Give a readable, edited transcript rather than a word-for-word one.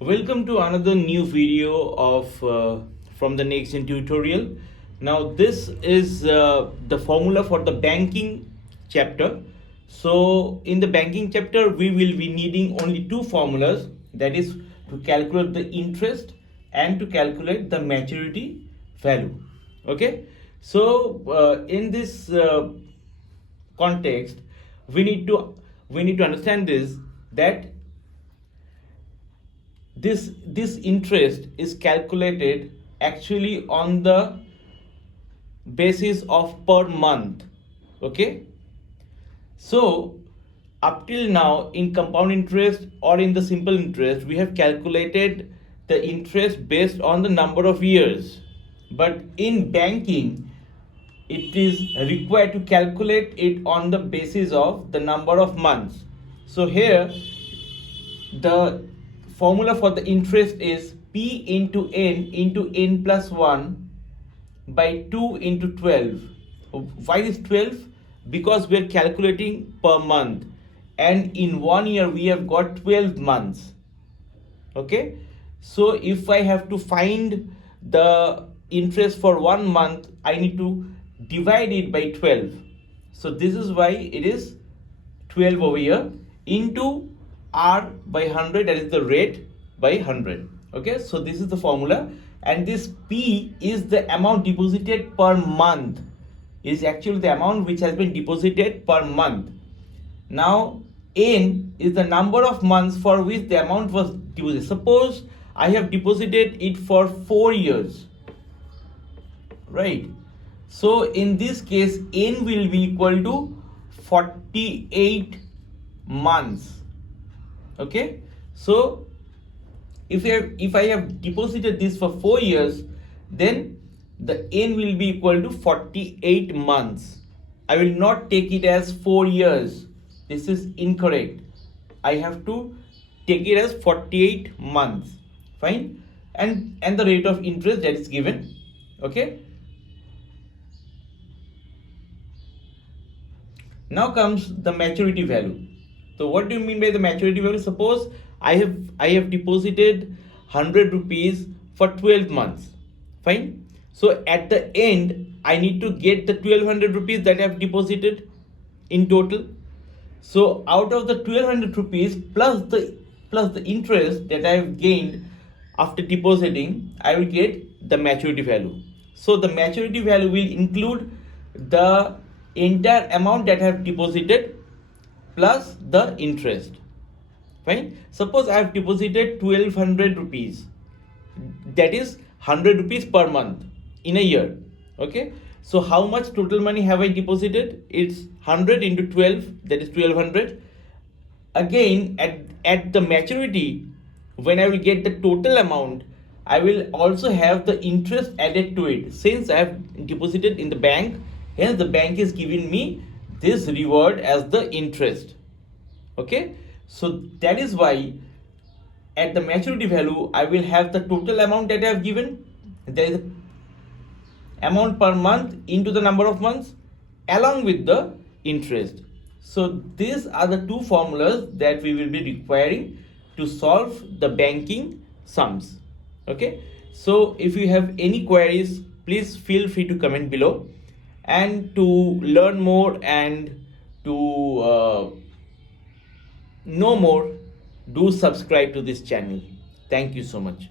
Welcome to another new video of from the NextGen tutorial. Now this is the formula for the banking chapter. So in the banking chapter we will be needing only two formulas, that is to calculate the interest and to calculate the maturity value. Okay, so in this context we need to understand this, that this interest is calculated actually on the basis of per month. Okay, so up till now in compound interest or in the simple interest we have calculated the interest based on the number of years, but in banking it is required to calculate it on the basis of the number of months. So here the formula for the interest is P into n plus 1 by 2 into 12. Why is 12? Because we are calculating per month, and in 1 year we have got 12 months. Okay, so if I have to find the interest for 1 month, I need to divide it by 12. So this is why it is 12 over here into R by 100, that is the rate, by 100. Okay, so this is the formula, and this P is the amount deposited per month. It is actually the amount which has been deposited per month. Now N is the number of months for which the amount was deposited. Suppose I have deposited it for 4 years, right? So in this case N will be equal to 48 months. Okay, so if I have deposited this for 4 years, then the N will be equal to 48 months. I will not take it as 4 years. This is incorrect. I have to take it as 48 months. Fine. And the rate of interest that is given. Okay. Now comes the maturity value. So what do you mean by the maturity value? Suppose I have deposited 100 rupees for 12 months. Fine. So at the end I need to get the 1200 rupees that I have deposited in total. So out of the 1200 rupees plus the interest that I have gained after depositing, I will get the maturity value. So the maturity value will include the entire amount that I have deposited plus the interest. Fine. Suppose I have deposited 1200 rupees, that is 100 rupees per month in a year. Okay, so how much total money have I deposited? It's 100 into 12, that is 1200. Again at the maturity, when I will get the total amount, I will also have the interest added to it. Since I have deposited in the bank, hence the bank is giving me this reward as the interest. Okay, so that is why at the maturity value I will have the total amount that I have given, there is amount per month into the number of months along with the interest. So these are the two formulas that we will be requiring to solve the banking sums. Okay, so if you have any queries, please feel free to comment below, and to learn more and to know more, do subscribe to this channel. Thank you so much.